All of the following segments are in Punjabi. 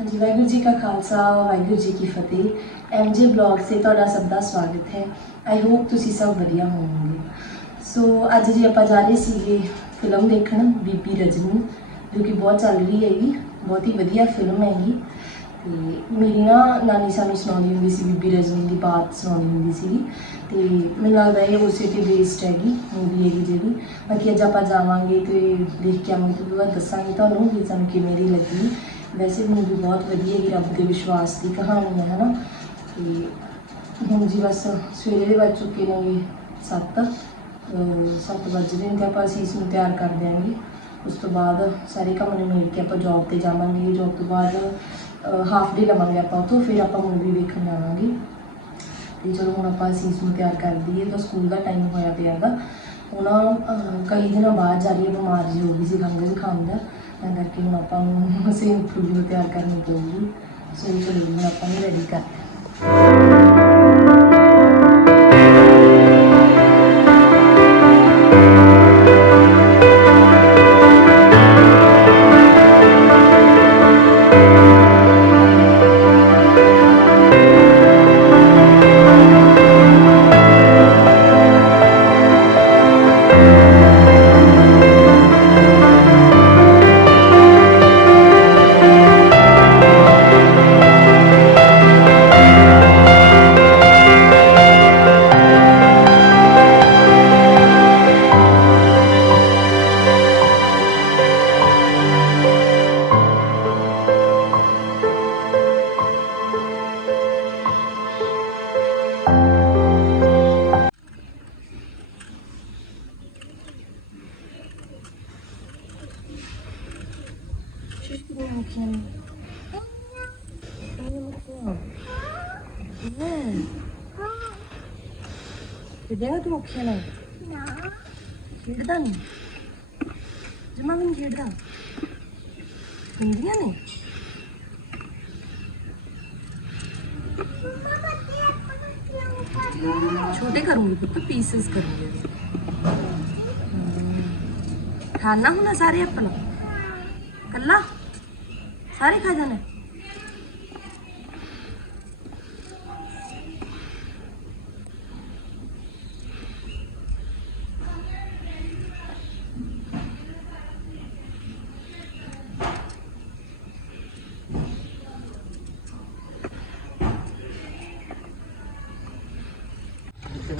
ਹਾਂਜੀ, ਵਾਹਿਗੁਰੂ ਜੀ ਕਾ ਖਾਲਸਾ, ਵਾਹਿਗੁਰੂ ਜੀ ਕੀ ਫਤਿਹ। ਐਮਜੇ ਬਲੌਗ ਸੇ ਤੁਹਾਡਾ ਸਭ ਦਾ ਸਵਾਗਤ ਹੈ। ਆਈ ਹੋਪ ਤੁਸੀਂ ਸਭ ਵਧੀਆ ਹੋਵੋਗੇ। ਸੋ ਅੱਜ ਜੀ ਆਪਾਂ ਜਾ ਰਹੇ ਸੀਗੇ ਫਿਲਮ ਦੇਖਣ ਬੀਬੀ ਰਜਨੀ, ਜੋ ਕਿ ਬਹੁਤ ਚੱਲ ਰਹੀ ਹੈਗੀ, ਬਹੁਤ ਹੀ ਵਧੀਆ ਫਿਲਮ ਹੈਗੀ। ਤੇ ਮੇਰੀ ਨਾ ਨਾਨੀ ਸਾਨੂੰ ਸੁਣਾਉਂਦੀ ਹੁੰਦੀ ਸੀ, ਬੀਬੀ ਰਜਨੀ ਦੀ ਬਾਤ ਸੁਣਾਉਂਦੀ ਹੁੰਦੀ ਸੀ ਤੇ ਮੈਨੂੰ ਲੱਗਦਾ ਇਹ ਉਸੇ ਤੇ ਬੇਸਡ ਹੈਗੀ ਮੂਵੀ ਹੈਗੀ ਜਿਹੜੀ। ਬਾਕੀ ਅੱਜ ਆਪਾਂ ਜਾਵਾਂਗੇ ਤੇ ਦੇਖ ਕੇ ਆਵਾਂਗੇ, ਤੇ ਬਾਅਦ ਦੱਸਾਂਗੇ ਤੁਹਾਨੂੰ ਵੀ ਸਾਨੂੰ ਕਿਵੇਂ ਦੀ ਲੱਗੀ। ਵੈਸੇ ਮੂਵੀ ਬਹੁਤ ਵਧੀਆ ਹੈਗੀ, ਰੱਬ ਦੇ ਵਿਸ਼ਵਾਸ ਦੀ ਕਹਾਣੀ ਹੈ, ਹਨਾ? ਤੇ ਹੁਣ ਜੀ ਬਸ ਸਵੇਰੇ ਦੇ ਵੱਜ ਚੁੱਕੇ ਨੇ 7 ਸੱਤ। ਵੱਜਦੇ ਨੇ ਤੇ ਆਪਾਂ ਅਸੀਸ ਨੂੰ ਤਿਆਰ ਕਰ ਦਿਆਂਗੇ। ਉਸ ਤੋਂ ਬਾਅਦ ਸਾਰੇ ਕੰਮ ਮਿਲ ਕੇ ਆਪਾਂ ਜੌਬ ਤੇ ਜਾਵਾਂਗੇ। ਜੌਬ ਤੋਂ ਬਾਅਦ ਹਾਫ ਡੇ ਲਵਾਂਗੇ ਆਪਾਂ ਉੱਥੋਂ, ਫਿਰ ਆਪਾਂ ਮੂਵੀ ਵੇਖਣ ਜਾਵਾਂਗੇ ਤੇ ਚਲੋ ਹੁਣ ਆਪਾਂ ਅਸੀਸ ਨੂੰ ਤਿਆਰ ਕਰ ਦਈਏ ਤਾਂ ਸਕੂਲ ਦਾ ਟਾਈਮ ਹੋਇਆ ਪਿਆ ਹੈਗਾ ਹੁਣ ਅਹ, ਕਈ ਦਿਨਾਂ ਬਾਅਦ ਜਾ ਰਹੀ ਹੈ ਬਿਮਾਰ ਜੀ ਹੋ ਗਈ ਸੀ ਖੰਘ ਜ਼ੁਕਾਮ ਦਾ ਤਾਂ ਕਰਕੇ ਹੁਣ ਆਪਾਂ ਨੂੰ ਸੇਮ ਫੁੱਲੀ ਨੂੰ ਤਿਆਰ ਕਰਨੀ ਪਊਗੀ। ਸੋ ਚਲੋ ਹੁਣ ਆਪਾਂ ਨੂੰ ਰੈਡੀ ਕਰ ਕਿਹੜਾ ਤੂੰ ਔਖਿਆ ਨਾ ਖੇਡਦਾ ਨਹੀਂ ਜਮਾ ਵੀ ਨਹੀਂ ਖੇਡਦਾ ਹੁੰਦੀਆਂ ਨੇ ਛੋਟੇ ਕਰੂੰਗੀ ਪੁੱਤ ਪੀਸਸ ਕਰੂੰਗੀ ਖਾਣਾ ਹੁਣਾ ਸਾਰੇ ਆਪਣਾ ਕੱਲਾ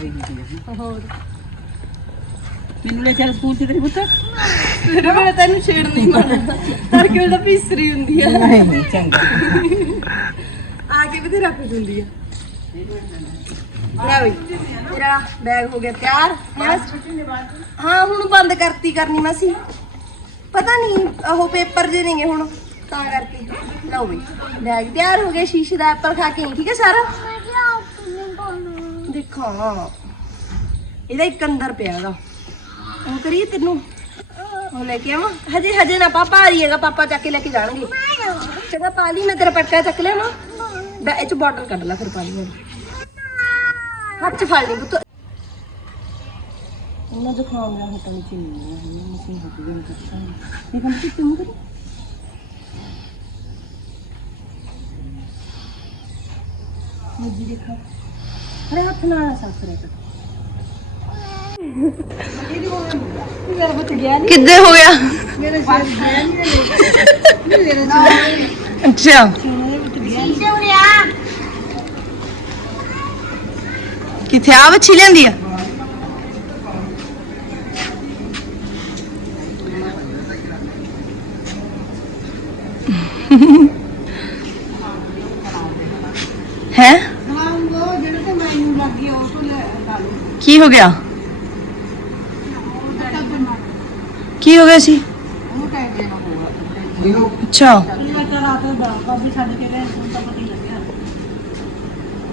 ਹੋਰ। ਮੈਨੂੰ ਲੈ ਚੱਲ ਸਕੂਲ ਚ ਤੇਰੀ ਪੁੱਤ। ਮੇਰੇ ਵੇਲੇ ਤੈਨੂੰ ਛੇੜ ਨਹੀਂ ਮਾਰਦਾ। ਤਰ ਕੇ ਉਹਦਾ ਪੀਸਰੀ ਹੁੰਦੀ ਆ। ਨਹੀਂ ਚੰਗਾ। ਆ ਕੇ ਵੀ ਤੇ ਰੱਖ ਦਿੰਦੀ ਆ। ਲੈ ਬਈ ਤੇਰਾ ਬੈਗ ਹੋ ਗਿਆ ਤਿਆਰ। ਬਸ ਹਾਂ ਹੁਣ ਬੰਦ ਕਰਤੀ ਕਰਨੀ ਮਾਸੀ। ਪਤਾ ਨਹੀਂ ਉਹ ਪੇਪਰ ਜੇ ਨੇਗੇ ਹੁਣ। ਤਾਂ ਕਰਕੇ। ਲਓ ਬਈ ਬੈਗ ਤਿਆਰ ਹੋ ਗਿਆ ਸ਼ੀਸ਼ੇ ਦਾ ਐਪਲ ਖਾ ਕੇ ਠੀਕ ਹੈ ਸਾਰਾ? ਦੇਖੋ। ਇਹਦਾ ਇੱਕ ਅੰਦਰ ਪਿਆ ਹੈਗਾ ਉਹ ਕਰੀਏ ਤੈਨੂੰ। ਉਹ ਲੈ ਕੇ ਆਵਾਂ। ਹਜੇ ਹਜੇ ਨਾ ਪਾਪਾ ਆ ਰਹੀ ਹੈਗਾ, ਪਾਪਾ ਚੱਕ ਕੇ ਲੈ ਕੇ ਜਾਣਗੇ। ਚੰਗਾ ਪਾ ਲਈ, ਮੈਂ ਤੇਰਾ ਪਟਕਾ ਚੱਕ ਲਿਆ ਨਾ ਦਾ ਇਹ ਚ ਬੋਟਲ ਕੱਢ ਲੈ ਫਿਰ ਪਾ ਲਈ ਹੁਣ ਹੱਥ ਚ ਫੜ ਲਈ ਪੁੱਤ। ਉਹਨਾਂ ਜ਼ੁਕਾਮ ਦਾ ਹਟਣ ਚ ਨਹੀਂ ਹੈ ਮਸੀਂ ਹਟ ਗਈ ਇਨਫੈਕਸ਼ਨ ਇਹ ਕੰਮ ਤੂੰ ਕਰੀ? ਮੁੱਜੀ ਦੇਖਾ। ਅਰੇ ਹੱਥ ਨਾਲ ਸਾਫ਼ ਕਰਿਆ ਕਰ। ਕਿੱਦੇ ਹੋ ਗਿਆ? ਅੱਛਾ। ਕਿੱਥੇ ਆ ਵੱਛੀ ਲੈਂਦੀ ਆ ਹੈ ਕੀ ਹੋ ਗਿਆ ਕੀ ਹੋ ਗਿਆ ਸੀ ਅੱਛਾ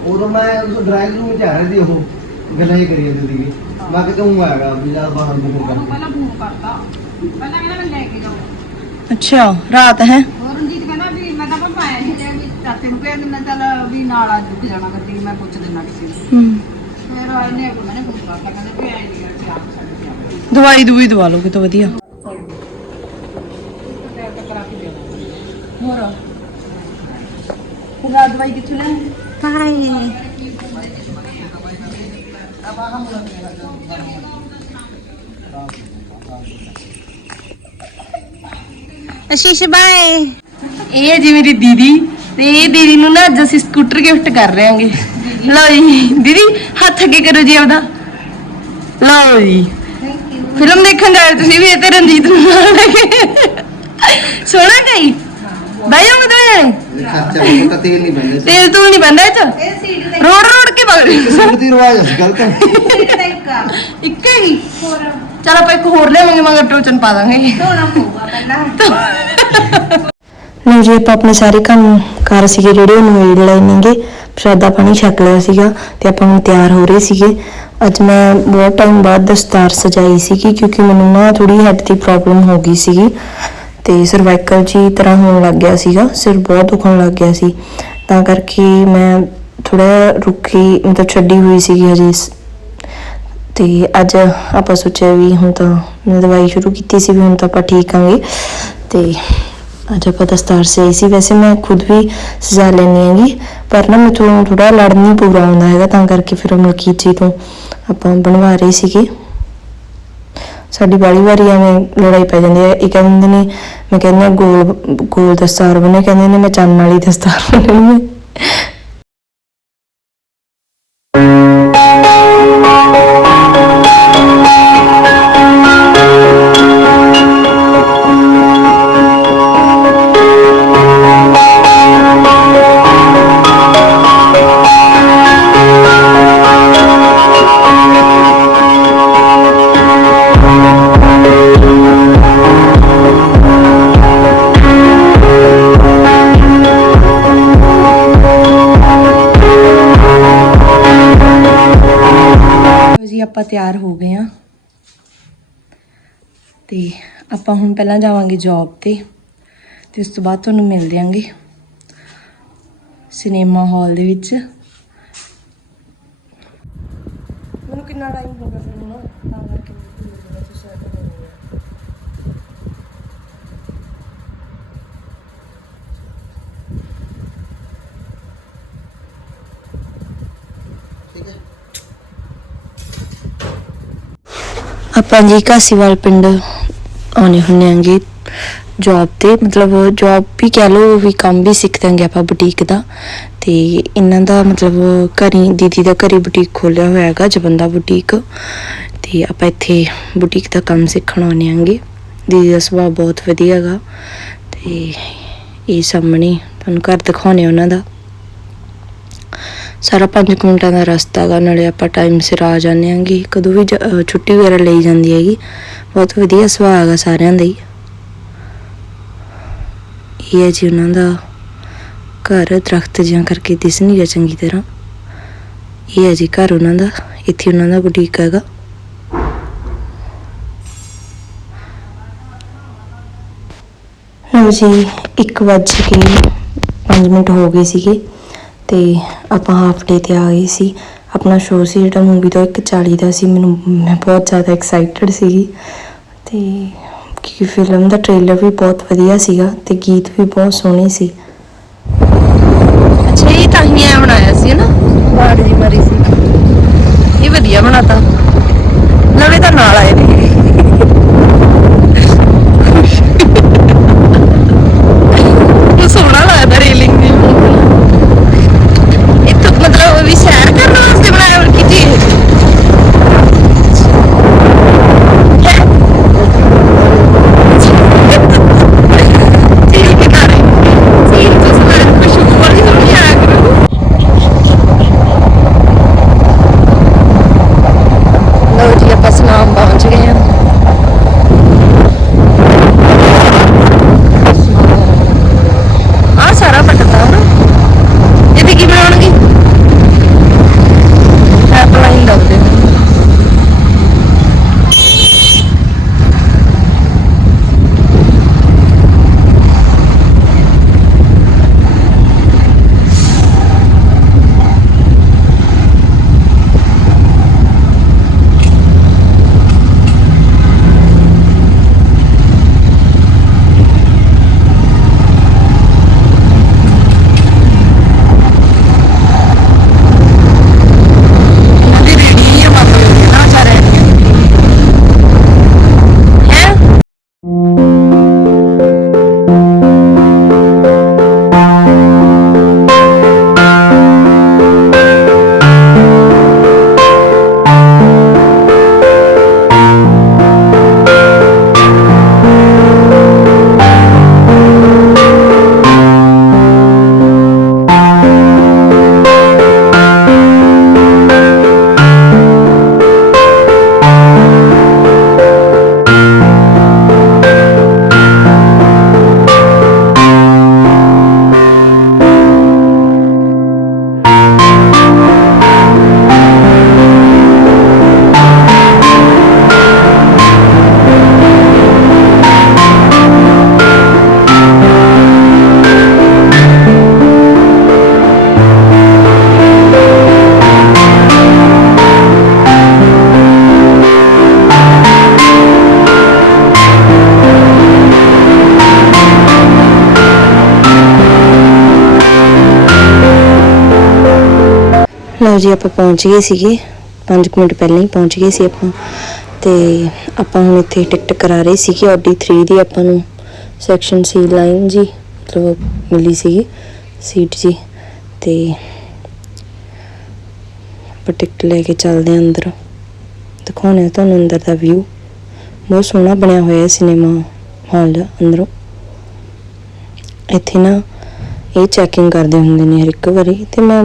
ਉਦੋਂ ਮੈਂ ਉਸ ਡਰਾਈਵ ਰੂਮ ਚ ਆ ਰਹੀ ਸੀ ਉਹ ਗੱਲਾਂ ਹੀ ਕਰੀ ਜਾਂਦੀ ਸੀਗੀ ਮੈਂ ਕਿਹਾ ਤੂੰ ਆਏਗਾ ਵੀ ਜਾ ਬਾਹਰ ਨੂੰ ਕਰ ਪਹਿਲਾਂ ਫੋਨ ਕਰਤਾ ਪਹਿਲਾਂ ਕਹਿੰਦਾ ਮੈਂ ਲੈ ਕੇ ਜਾਓ ਅੱਛਾ ਰਾਤ ਹੈ ਹੋਰ ਰਣਜੀਤ ਕਹਿੰਦਾ ਵੀ ਮੈਂ ਤਾਂ ਪਾਇਆ ਨਹੀਂ ਤੇ ਵੀ ਚਾਚੇ ਨੂੰ ਕਹਿ ਦਿੰਦਾ ਚੱਲ ਵੀ ਨਾਲ ਅੱਜ ਰੁਕ ਜਾਣਾ ਗੱਡੀ ਮੈਂ ਪੁੱਛ ਦਿੰਦਾ ਕਿਸੇ ਨੂੰ ਹਮ, ਫਿਰ ਇਹਨੇ ਕੋਲ ਫੋਨ ਕਰਤਾ ਕਹਿੰਦੇ ਵੀ ਆਈ ਨਹੀਂ ਆਪ ਸਾਡੇ ਦਵਾਈ ਦੂਈ ਦਵਾ ਲਓ ਕਿਤੋਂ ਵਧੀਆ। ਹੋਰ? ਰਾਤ ਦਵਾਈ ਕਿੱਥੋਂ ਲੈਣੀ ਬਾਏ ਅਸ਼ੀਸ਼ ਬਾਏ ਇਹ ਹੈ ਜੀ ਮੇਰੀ ਦੀਦੀ। ਤੇ ਇਹ ਦੀਦੀ ਨੂੰ ਨਾ ਅੱਜ ਅਸੀਂ ਸਕੂਟਰ ਗਿਫਟ ਕਰ ਰਹੇ ਹਾਂਗੇ ਲਓ ਜੀ ਦੀਦੀ ਹੱਥ ਅੱਗੇ ਕਰੋ ਜੀ ਆਪਦਾ। ਲਓ ਜੀ। ਫਿਲਮ ਦੇਖਣ ਗਏ ਤੁਸੀਂ ਵੀ ਇਹ ਤੇ ਰਣਜੀਤ ਨੂੰ ਨਾਲ ਲੈ ਕੇ। ਸੋਣਾ ਗਈ ਬਈ ਉਹ ਕਿਤੇ ਖਰਚਾ ਬਹੁਤ ਤਾਂ ਤੇਲ ਨਹੀਂ ਤੇਲ ਤੂੰ ਨਹੀਂ ਬੰਦਾ ਇਹ ਸੀਟ ਤੇ ਰੋੜ ਰੋੜ ਕੇ ਬਗ ਸੀਟ ਦੀ ਰਿਵਾਜ ਗਲਤ ਹੈ ਸੀਟ ਤੇ ਇੱਕ ਆ। ਇੱਕ ਹੈਗੀ ਹੋਰ ਚਲ ਆਪਾਂ ਇੱਕ ਹੋਰ ਲਿਆਵਾਂਗੇ ਮਗਰ ਟੋਚਨ ਪਾ ਦਾਂਗੇ। ਧੋਣਾ ਪਊਗਾ ਪਹਿਲਾਂ। ਲਓ ਜੀ ਆਪਾਂ ਆਪਣੇ ਸਾਰੇ ਕੰਮ ਕਾਰ ਸੀਗੇ ਜਿਹੜੇ ਉਹ ਨਿਬੇੜ ਲਏ ਨੇਗੇ ਪ੍ਰਸ਼ਾਦਾ ਪਾਣੀ ਛਕ ਲਿਆ ਸੀਗਾ ਤੇ ਆਪਾਂ ਹੁਣ ਤਿਆਰ ਹੋ ਰਹੇ ਸੀਗੇ। ਅੱਜ ਮੈਂ ਬਹੁਤ ਟਾਈਮ ਬਾਅਦ ਦਸਤਾਰ ਸਜਾਈ ਸੀਗੀ ਕਿਉਂਕਿ ਮੈਨੂੰ ਨਾ ਥੋੜੀ ਹੈਡ ਦੀ ਪ੍ਰੋਬਲਮ ਹੋ ਗਈ ਸੀਗੀ ਤੇ ਸਰਵਾਈਕਲ ਜੀ ਤਰ੍ਹਾਂ ਹੋਣ ਲੱਗ ਗਿਆ ਸੀਗਾ, ਸਿਰ ਬਹੁਤ ਦੁਖਣ ਲੱਗ ਗਿਆ ਸੀ। ਤਾਂ ਕਰਕੇ ਮੈਂ ਥੋੜਾ ਰੁਕੀ, ਮਤਲਬ ਛੱਡੀ ਹੋਈ ਸੀਗੀ ਹਜੇ ਤੇ ਅੱਜ ਆਪਾਂ ਸੋਚਿਆ ਵੀ ਹੁਣ ਤਾਂ ਮੈਂ ਦਵਾਈ ਸ਼ੁਰੂ ਕੀਤੀ ਸੀ ਵੀ ਹੁਣ ਤਾਂ ਆਪਾਂ ਠੀਕ ਆਂਗੇ। ਤੇ ਅੱਜ ਆਪਾਂ ਦਸਤਾਰ ਸਜਾਈ ਸੀ ਵੈਸੇ ਮੈਂ ਖੁਦ ਵੀ ਸਜਾ ਲੈਣੀ ਹੈਗੀ ਪਰ ਨਾ ਮੈਨੂੰ ਥੋੜਾ ਲੜ ਨਹੀਂ ਪੂਰਾ ਆਉਂਦਾ ਹੈਗਾ ਤਾਂ ਕਰਕੇ ਫਿਰ ਮਲਕੀਤ ਜੀ ਤੋਂ ਆਪਾਂ ਬਣਵਾ ਰਹੇ ਸੀਗੇ ਸਾਡੀ ਬਾੜੀ ਵਾਰੀ ਐਵੇਂ ਲੜਾਈ ਪੈ ਜਾਂਦੀ ਹੈ ਇਹ ਕਹਿੰਦੇ ਨੇ ਮੈਂ ਕਹਿੰਦੀ ਗੋਲ ਗੋਲ ਦਸਤਾਰ ਬਣੇ ਕਹਿੰਦੇ ਨੇ ਮੈਂ ਚੰਨ ਵਾਲੀ ਦਸਤਾਰ ਬਣਨੀ ਤਿਆਰ ਹੋ ਗਏ ਆ। ਤੇ ਆਪਾਂ ਹੁਣ ਪਹਿਲਾਂ ਜਾਵਾਂਗੇ ਜੌਬ ਤੇ ਤੇ ਉਸ ਤੋਂ ਬਾਅਦ ਤੁਹਾਨੂੰ ਮਿਲ ਦਿਆਂਗੇ ਸਿਨੇਮਾ ਹਾਲ ਦੇ ਵਿੱਚ। ਮੈਨੂੰ ਕਿੰਨਾ ਟਾਈਮ ਹੋ ਗਿਆ ਫਿਰ ਹੁਣ ਤਾਂ ਕਰਕੇ ਮੈਨੂੰ ਭੁੱਲ ਗਿਆ ਤੁਸੀਂ ਸ਼ਾਇਦ ਹੋ ਗਿਆ ਠੀਕ ਹੈ ਹਾਂਜੀ ਜੀ ਕਾਸੀਵਾਲ ਪਿੰਡ ਆਉਣੇ ਹੁੰਨੇ ਆਂਗੇ ਜੌਬ ਤੇ ਮਤਲਬ ਜੌਬ ਵੀ ਕਹਿ ਲਓ, ਵੀ ਕੰਮ ਵੀ ਸਿੱਖ ਦਾਂਗੇ ਆਪਾਂ ਬੁਟੀਕ ਦਾ। ਤੇ ਇਹਨਾਂ ਦਾ ਮਤਲਬ ਘਰੀ, ਦੀਦੀ ਦਾ ਘਰੀ ਬੁਟੀਕ ਖੋਲਿਆ ਹੋਇਆ ਹੈਗਾ ਜਬੰਦਾ ਬੁਟੀਕ ਤੇ ਆਪਾਂ ਇੱਥੇ ਬੁਟੀਕ ਦਾ ਕੰਮ ਸਿੱਖਣ ਆਉਣੇ ਆਂਗੇ ਦੀਦੀ ਦਾ ਸੁਭਾਅ ਬਹੁਤ ਵਧੀਆ ਹੈਗਾ। ਤੇ ਇਹ ਸਾਹਮਣੇ ਤੁਹਾਨੂੰ ਘਰ ਦਿਖਾਉਣੇ ਉਹਨਾਂ ਦਾ। ਸਾਰਾ 5 ਮਿੰਟਾਂ ਦਾ ਰਸਤਾ ਹੈਗਾ ਨਾਲੇ ਆਪਾਂ ਟਾਈਮ ਸਿਰ ਆ ਜਾਂਦੇ ਆਂਗੇ ਕਦੋਂ ਵੀ ਛੁੱਟੀ ਵਗੈਰਾ ਲਈ ਜਾਂਦੀ ਹੈਗੀ। ਬਹੁਤ ਵਧੀਆ ਸੁਭਾਅ ਹੈਗਾ ਸਾਰਿਆਂ ਦਾ ਹੀ। ਇਹ ਹੈ ਜੀ ਉਹਨਾਂ ਦਾ ਘਰ, ਦਰਖਤ ਜਿਹਾ ਕਰਕੇ ਦਿਸ ਨਹੀਂ ਰਿਹਾ ਚੰਗੀ ਤਰ੍ਹਾਂ। ਇਹ ਹੈ ਜੀ ਘਰ ਉਹਨਾਂ ਦਾ, ਇੱਥੇ ਉਹਨਾਂ ਦਾ ਬੁਟੀਕ ਹੈਗਾ। ਲਓ ਜੀ 1 ਵੱਜ ਕੇ 5 ਮਿੰਟ ਹੋ ਗਏ ਸੀਗੇ। ਤੇ ਆਪਾਂ ਹਾਫ ਡੇ ਤੇ ਆ ਗਏ ਸੀ। ਆਪਣਾ ਸ਼ੋਅ ਸੀ ਜਿਹੜਾ ਮੂਵੀ ਦਾ 1:40 ਦਾ ਸੀ। ਮੈਨੂੰ ਮੈਂ ਬਹੁਤ ਜ਼ਿਆਦਾ ਐਕਸਾਈਟਡ ਸੀਗੀ। ਤੇ ਕਿ ਫਿਲਮ ਦਾ ਟ੍ਰੇਲਰ ਵੀ ਬਹੁਤ ਵਧੀਆ ਸੀਗਾ ਤੇ ਗੀਤ ਵੀ ਬਹੁਤ ਸੋਹਣੇ ਸੀ। ਅੱਛਾ ਇਹ ਤਾਂ ਹੀ ਐ ਬਣਾਇਆ ਸੀ ਨਾ ਬਾੜ ਜੀ ਮਰੀ ਸੀ। ਇਹ ਵਧੀਆ ਬਣਾਤਾ। ਲਵੇ ਤਾਂ ਨਾਲ ਆਏ ਨੇ। ਲਓ ਜੀ ਆਪਾਂ ਪਹੁੰਚ ਗਏ ਸੀਗੇ। 5 ਮਿੰਟ ਪਹਿਲਾਂ ਹੀ ਪਹੁੰਚ ਗਏ ਸੀ ਆਪਾਂ। ਤੇ ਆਪਾਂ ਹੁਣ ਇੱਥੇ ਟਿਕਟ ਕਰਾ ਰਹੇ ਸੀਗੇ। ਆਡੀ 3 ਦੀ ਆਪਾਂ ਨੂੰ ਸੈਕਸ਼ਨ ਸੀ ਲਾਈਨ ਜੀ, ਮਤਲਬ ਮਿਲੀ ਸੀਗੀ ਸੀਟ ਜੀ। ਤੇ ਆਪਾਂ ਟਿਕਟ ਲੈ ਕੇ ਚੱਲਦੇ ਹਾਂ ਅੰਦਰ। ਦਿਖਾਉਣੇ ਆ ਤੁਹਾਨੂੰ ਅੰਦਰ ਦਾ ਵਿਊ ਬਹੁਤ ਸੋਹਣਾ ਬਣਿਆ ਹੋਇਆ ਹੈ ਸਿਨੇਮਾ ਹਾਲ ਅੰਦਰੋਂ। ਇੱਥੇ ਨਾ ਇਹ ਚੈਕਿੰਗ ਕਰਦੇ ਹੁੰਦੇ ਨੇ ਹਰ ਇੱਕ ਵਾਰੀ। ਤੇ ਮੈਂ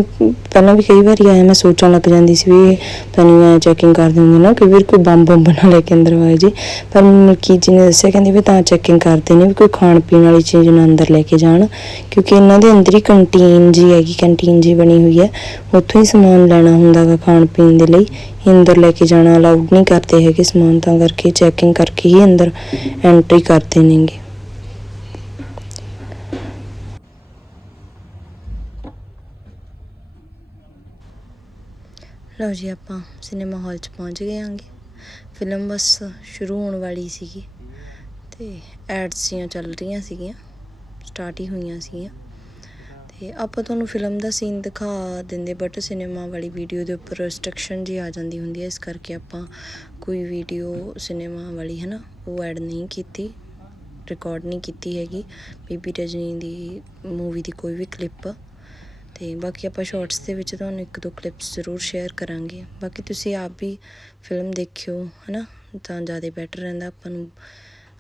ਪਹਿਲਾਂ ਵੀ ਕਈ ਵਾਰੀ ਆਇਆ, ਮੈਂ ਸੋਚਣ ਲੱਗ ਜਾਂਦੀ ਸੀ ਵੀ ਤਾਂ ਨਹੀਂ ਚੈਕਿੰਗ ਕਰਦੇ ਹੁੰਦੇ ਨਾ ਕਈ ਵਾਰ ਕੋਈ ਬੰਬ ਬੰਬ ਨਾ ਲੈ ਕੇ ਅੰਦਰ ਆਏ ਜੀ। ਪਰ ਮਲਕੀ ਜੀ ਨੇ ਦੱਸਿਆ, ਕਹਿੰਦੀ ਵੀ ਤਾਂ ਚੈਕਿੰਗ ਕਰਦੇ ਨੇ ਵੀ ਕੋਈ ਖਾਣ ਪੀਣ ਵਾਲੀ ਚੀਜ਼ ਨਾ ਅੰਦਰ ਲੈ ਕੇ ਜਾਣ, ਕਿਉਂਕਿ ਇਹਨਾਂ ਦੇ ਅੰਦਰ ਹੀ ਕੰਟੀਨ ਜੀ ਹੈਗੀ ਕੰਟੀਨ ਜੀ ਬਣੀ ਹੋਈ ਹੈ। ਉੱਥੋਂ ਹੀ ਸਮਾਨ ਲੈਣਾ ਹੁੰਦਾ ਗਾ ਖਾਣ ਪੀਣ ਦੇ ਲਈ। ਅੰਦਰ ਲੈ ਕੇ ਜਾਣਾ ਅਲਾਉਡ ਨਹੀਂ ਕਰਦੇ ਹੈਗੇ ਸਮਾਨ, ਤਾਂ ਕਰਕੇ ਚੈਕਿੰਗ ਕਰਕੇ ਹੀ ਅੰਦਰ ਐਂਟਰੀ ਕਰਦੇ ਨੇਗੇ। ਲਓ ਜੀ ਆਪਾਂ ਸਿਨੇਮਾ ਹਾਲ 'ਚ ਪਹੁੰਚ ਗਏ ਆਂਗੇ ਫਿਲਮ ਬਸ ਸ਼ੁਰੂ ਹੋਣ ਵਾਲੀ ਸੀਗੀ ਤੇ ਐਡਸ ਜੀਆਂ ਚੱਲ ਰਹੀਆਂ ਸੀਗੀਆਂ ਸਟਾਰਟ ਹੀ ਹੋਈਆਂ ਸੀਗੀਆਂ। ਤੇ ਆਪਾਂ ਤੁਹਾਨੂੰ ਫਿਲਮ ਦਾ ਸੀਨ ਦਿਖਾ ਦਿੰਦੇ ਬਟ ਸਿਨੇਮਾ ਵਾਲੀ ਵੀਡੀਓ ਦੇ ਉੱਪਰ ਰੈਸਟ੍ਰਿਕਸ਼ਨ ਜੀ ਆ ਜਾਂਦੀ ਹੁੰਦੀ ਹੈ, ਇਸ ਕਰਕੇ ਆਪਾਂ ਕੋਈ ਵੀਡੀਓ ਸਿਨੇਮਾ ਵਾਲੀ ਹੈ ਨਾ ਉਹ ਐਡ ਨਹੀਂ ਕੀਤੀ ਰਿਕਾਰਡ ਨਹੀਂ ਕੀਤੀ ਹੈਗੀ। ਬੀਬੀ ਰਜਨੀ ਦੀ ਮੂਵੀ ਦੀ ਕੋਈ ਵੀ ਕਲਿੱਪ ਤੇ ਬਾਕੀ ਆਪਾਂ ਸ਼ਾਰਟਸ ਦੇ ਵਿੱਚ ਤੁਹਾਨੂੰ ਇੱਕ ਦੋ ਕਲਿੱਪਸ ਜ਼ਰੂਰ ਸ਼ੇਅਰ ਕਰਾਂਗੇ। ਬਾਕੀ ਤੁਸੀਂ ਆਪ ਵੀ ਫਿਲਮ ਦੇਖਿਓ, ਹਨਾ? ਤਾਂ ਜ਼ਿਆਦਾ ਬੈਟਰ ਰਹਿੰਦਾ, ਆਪਾਂ ਨੂੰ,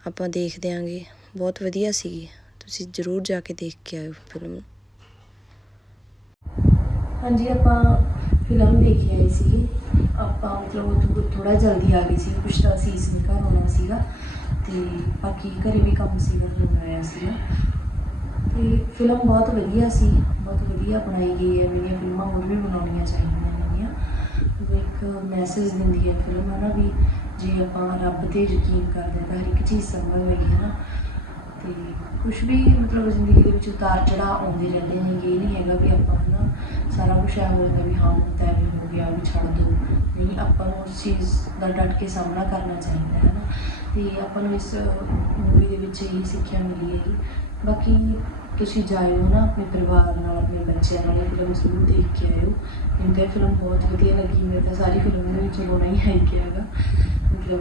ਆਪਾਂ ਦੇਖ ਦਿਆਂਗੇ। ਬਹੁਤ ਵਧੀਆ ਸੀ ਤੁਸੀਂ ਜ਼ਰੂਰ ਜਾ ਕੇ ਦੇਖ ਕੇ ਆਇਓ ਫਿਲਮ ਹਾਂਜੀ, ਆਪਾਂ ਫਿਲਮ ਦੇਖ ਕੇ ਆਏ ਸੀ ਆਪਾਂ ਮਤਲਬ ਥੋੜਾ ਜਲਦੀ ਆ ਗਏ ਸੀ, ਕੁਛ ਤਾਂ ਅਸੀਂ ਇਸ ਘਰ ਆਉਣਾ ਸੀਗਾ। ਤੇ ਬਾਕੀ ਘਰੇ ਵੀ ਕੰਮ ਸੀਗਾ ਹੁਣ ਸੀਗਾ। ਤੇ ਫਿਲਮ ਬਹੁਤ ਵਧੀਆ ਸੀ, ਬਹੁਤ ਵਧੀਆ ਬਣਾਈ ਗਈ ਹੈ ਮੇਰੀਆਂ ਫਿਲਮਾਂ ਹੋਰ ਵੀ ਬਣਾਉਣੀਆਂ ਚਾਹੀਦੀਆਂ ਹੈਗੀਆਂ ਉਹ ਇੱਕ ਮੈਸੇਜ ਦਿੰਦੀ ਹੈ ਫਿਲਮ ਹੈ ਨਾ ਵੀ ਜੇ ਆਪਾਂ ਰੱਬ ਤੇ ਯਕੀਨ ਕਰਦੇ ਹਾਂ ਤਾਂ ਹਰ ਇੱਕ ਚੀਜ਼ ਸੰਭਵ ਹੈ ਹੈ ਨਾ। ਤੇ ਕੁਝ ਵੀ ਮਤਲਬ ਜ਼ਿੰਦਗੀ ਦੇ ਵਿੱਚ ਉਤਾਰ ਚੜਾ ਆਉਂਦੇ ਰਹਿੰਦੇ ਨੇ, ਇਹ ਨਹੀਂ ਹੈਗਾ ਵੀ ਆਪਾਂ ਨਾ ਸਾਰਾ ਕੁਝ ਐ ਹੋ ਜਾਂਦਾ ਵੀ ਹਾਂ, ਹੁਣ ਤਾਂ ਐਵੇਂ ਹੋ ਗਿਆ, ਵੀ ਛੱਡ ਦੋ। ਨਹੀਂ, ਆਪਾਂ ਨੂੰ ਉਸ ਚੀਜ਼ ਦਾ ਡਟ ਕੇ ਸਾਹਮਣਾ ਕਰਨਾ ਚਾਹੀਦਾ ਹੈ ਨਾ। ਅਤੇ ਆਪਾਂ ਨੂੰ ਇਸ ਮੂਵੀ ਦੇ ਵਿੱਚ ਇਹ ਸਿੱਖਿਆ ਮਿਲੀ ਹੈ ਬਾਕੀ ਤੁਸੀਂ ਜਾਇਓ ਨਾ ਆਪਣੇ ਪਰਿਵਾਰ ਨਾਲ, ਆਪਣੇ ਬੱਚਿਆਂ ਨਾਲ ਇਹ ਫਿਲਮ ਜ਼ਰੂਰ ਦੇਖ ਕੇ ਆਇਓ। ਮੈਨੂੰ ਤਾਂ ਇਹ ਫਿਲਮ ਬਹੁਤ ਵਧੀਆ ਲੱਗੀ ਮੇਰੇ ਤਾਂ ਸਾਰੀ ਫਿਲਮ ਦੇ ਵਿੱਚ ਰੋਣਾ ਹੀ ਆਈ ਗਿਆ ਹੈਗਾ। ਮਤਲਬ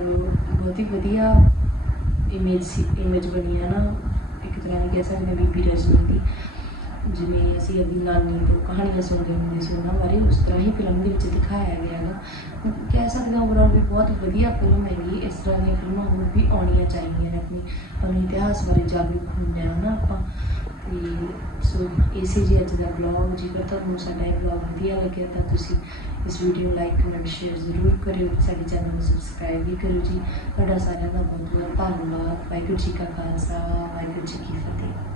ਬਹੁਤ ਹੀ ਵਧੀਆ ਇਮੇਜ ਸੀ ਇਮੇਜ ਬਣੀ ਹੈ ਨਾ। ਇੱਕ ਤਰ੍ਹਾਂ ਦੀ ਕਹਿ ਸਕਦੇ ਹਾਂ ਬੀਬੀ ਰਜਨੀ ਦੀ। ਜਿਵੇਂ ਅਸੀਂ ਆਪਣੀ ਨਾਨੀ ਤੋਂ ਕਹਾਣੀਆਂ ਸੁਣਦੇ ਹੁੰਦੇ ਸੀ ਉਹਨਾਂ ਬਾਰੇ, ਉਸ ਤਰ੍ਹਾਂ ਹੀ ਫਿਲਮ ਦੇ ਵਿੱਚ ਦਿਖਾਇਆ ਗਿਆ ਹੈਗਾ। ਓਵਰਆਲ ਵੀ ਬਹੁਤ ਵਧੀਆ ਫਿਲਮ ਹੈਗੀ, ਇਸ ਤਰ੍ਹਾਂ ਦੀਆਂ ਫਿਲਮਾਂ ਹੋਰ ਵੀ ਆਉਣੀਆਂ ਚਾਹੀਦੀਆਂ ਨੇ ਆਪਣੀ, ਆਪਣੇ ਇਤਿਹਾਸ ਬਾਰੇ ਜਾਗਰੂਕ ਹੁੰਦੇ ਹਾਂ ਨਾ ਆਪਾਂ, ਤੇ ਸੋ ਇਸੇ ਜੀ ਅੱਜ ਦਾ ਬਲੌਗ ਜੇਕਰ ਤੁਹਾਨੂੰ ਸਾਡਾ ਇਹ ਬਲੌਗ ਵਧੀਆ ਲੱਗਿਆ ਤਾਂ ਤੁਸੀਂ ਇਸ ਵੀਡੀਓ ਨੂੰ ਲਾਈਕ ਕਮੈਂਟ ਸ਼ੇਅਰ ਜ਼ਰੂਰ ਕਰਿਓ, ਸਾਡੇ ਚੈਨਲ ਨੂੰ ਸਬਸਕ੍ਰਾਈਬ ਵੀ ਕਰਿਓ ਜੀ। ਤੁਹਾਡਾ ਸਾਰਿਆਂ ਦਾ ਬਹੁਤ ਬਹੁਤ ਧੰਨਵਾਦ। ਵਾਹਿਗੁਰੂ ਜੀ ਕਾ ਖਾਲਸਾ, ਵਾਹਿਗੁਰੂ ਜੀ ਕੀ ਫਤਿਹ।